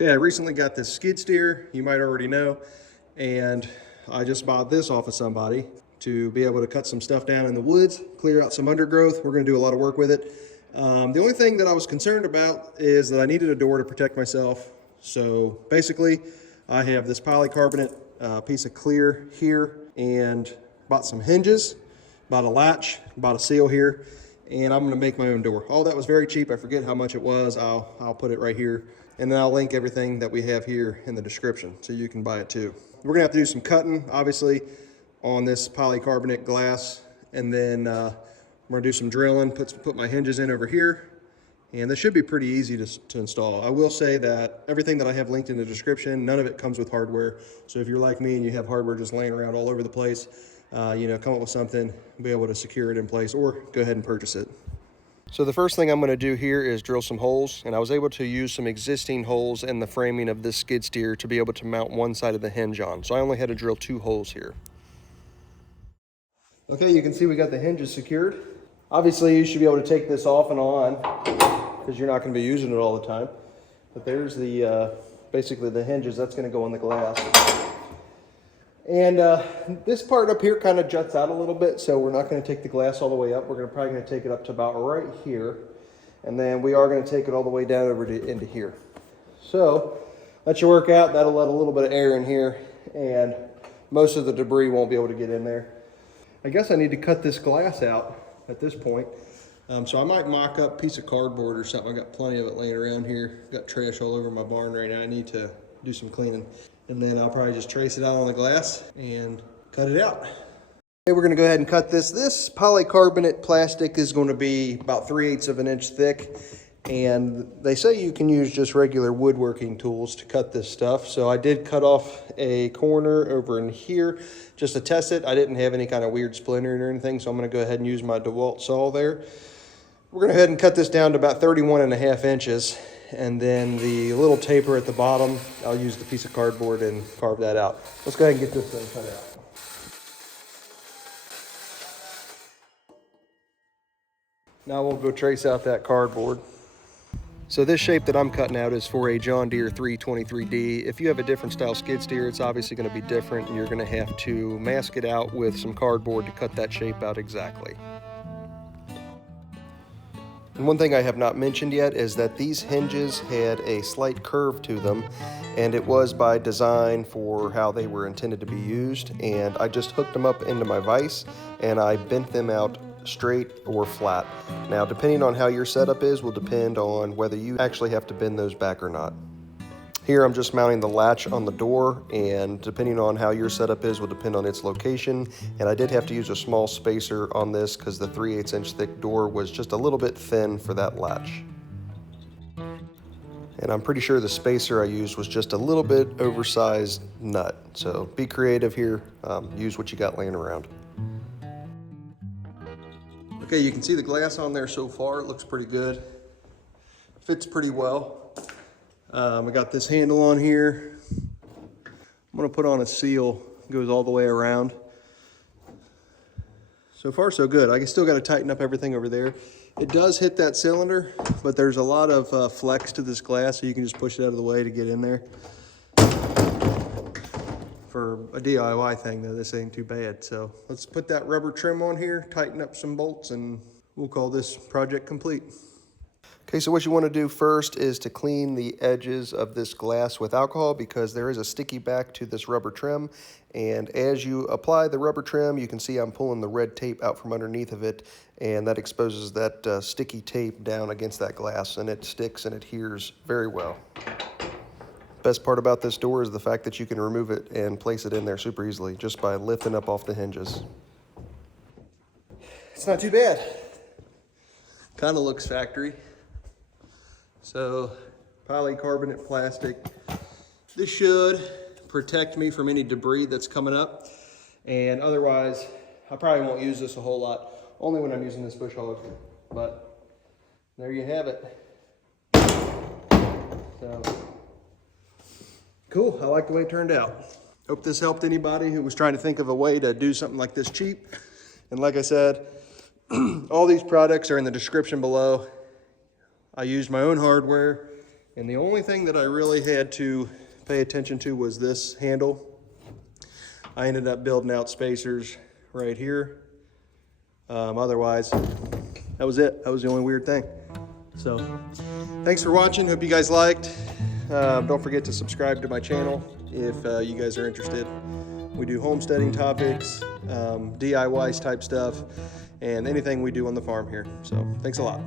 Okay, I recently got this skid steer, you might already know, and I just bought this off of somebody to be able to cut some stuff down in the woods, clear out some undergrowth. We're gonna do a lot of work with it. The only thing that I was concerned about is that I needed a door to protect myself. So basically, I have this polycarbonate piece of clear here and bought some hinges, bought a latch, bought a seal here, and I'm gonna make my own door. All that was very cheap. I forget how much it was. I'll put it right here. And then I'll link everything that we have here in the description so you can buy it too. We're gonna have to do some cutting, obviously, on this polycarbonate glass. And then I'm gonna do some drilling, put my hinges in over here. And this should be pretty easy to install. I will say that everything that I have linked in the description, none of it comes with hardware. So if you're like me and you have hardware just laying around all over the place, come up with something, be able to secure it in place, or go ahead and purchase it. So the first thing I'm going to do here is drill some holes, and I was able to use some existing holes in the framing of this skid steer to be able to mount one side of the hinge on. So I only had to drill 2 holes here. Okay, you can see we got the hinges secured. Obviously you should be able to take this off and on because you're not going to be using it all the time. But there's the basically the hinges that's going to go on the glass. And this part up here kind of juts out a little bit, so we're not going to take the glass all the way up. We're probably going to take it up to about right here, and then we are going to take it all the way down over into here. So that should work out. That'll let a little bit of air in here, and most of the debris won't be able to get in there. I guess I need to cut this glass out at this point. So I might mock up a piece of cardboard or something. I got plenty of it laying around here. Got trash all over my barn right now. I need to do some cleaning. And then I'll probably just trace it out on the glass and cut it out. Okay, we're gonna go ahead and cut this. This polycarbonate plastic is gonna be about 3/8 of an inch thick. And they say you can use just regular woodworking tools to cut this stuff. So I did cut off a corner over in here just to test it. I didn't have any kind of weird splintering or anything, so I'm gonna go ahead and use my DeWalt saw there. We're gonna go ahead and cut this down to about 31.5 inches. And then the little taper at the bottom, I'll use the piece of cardboard and carve that out. Let's go ahead and get this thing cut out. Now we'll go trace out that cardboard. So this shape that I'm cutting out is for a John Deere 323D. If you have a different style skid steer, it's obviously going to be different, and you're going to have to mask it out with some cardboard to cut that shape out exactly. And one thing I have not mentioned yet is that these hinges had a slight curve to them, and it was by design for how they were intended to be used. And I just hooked them up into my vise and I bent them out straight or flat. Now, depending on how your setup is will depend on whether you actually have to bend those back or not. Here I'm just mounting the latch on the door, and depending on how your setup is will depend on its location. And I did have to use a small spacer on this because the 3/8 inch thick door was just a little bit thin for that latch. And I'm pretty sure the spacer I used was just a little bit oversized nut. So be creative here, use what you got laying around. Okay, you can see the glass on there so far. It looks pretty good. Fits pretty well. I got this handle on here. I'm gonna put on a seal, goes all the way around. So far so good. I still gotta tighten up everything over there. It does hit that cylinder, but there's a lot of flex to this glass, so you can just push it out of the way to get in there. For a DIY thing though, this ain't too bad. So let's put that rubber trim on here, tighten up some bolts, and we'll call this project complete. Okay, so what you want to do first is to clean the edges of this glass with alcohol, because there is a sticky back to this rubber trim. And as you apply the rubber trim, you can see I'm pulling the red tape out from underneath of it, and that exposes that sticky tape down against that glass, and it sticks and adheres very well. Best part about this door is the fact that you can remove it and place it in there super easily just by lifting up off the hinges. It's not too bad. Kind of looks factory. So, polycarbonate plastic. This should protect me from any debris that's coming up. And otherwise, I probably won't use this a whole lot, only when I'm using this bush hog. But there you have it. So, cool, I like the way it turned out. Hope this helped anybody who was trying to think of a way to do something like this cheap. And like I said, all these products are in the description below. I used my own hardware, And the only thing that I really had to pay attention to was this handle. I ended up building out spacers right here. Otherwise, that was it. That was the only weird thing. So, thanks for watching. Hope you guys liked. Don't forget to subscribe to my channel if you guys are interested. We do homesteading topics, DIYs type stuff, and anything we do on the farm here. So, thanks a lot.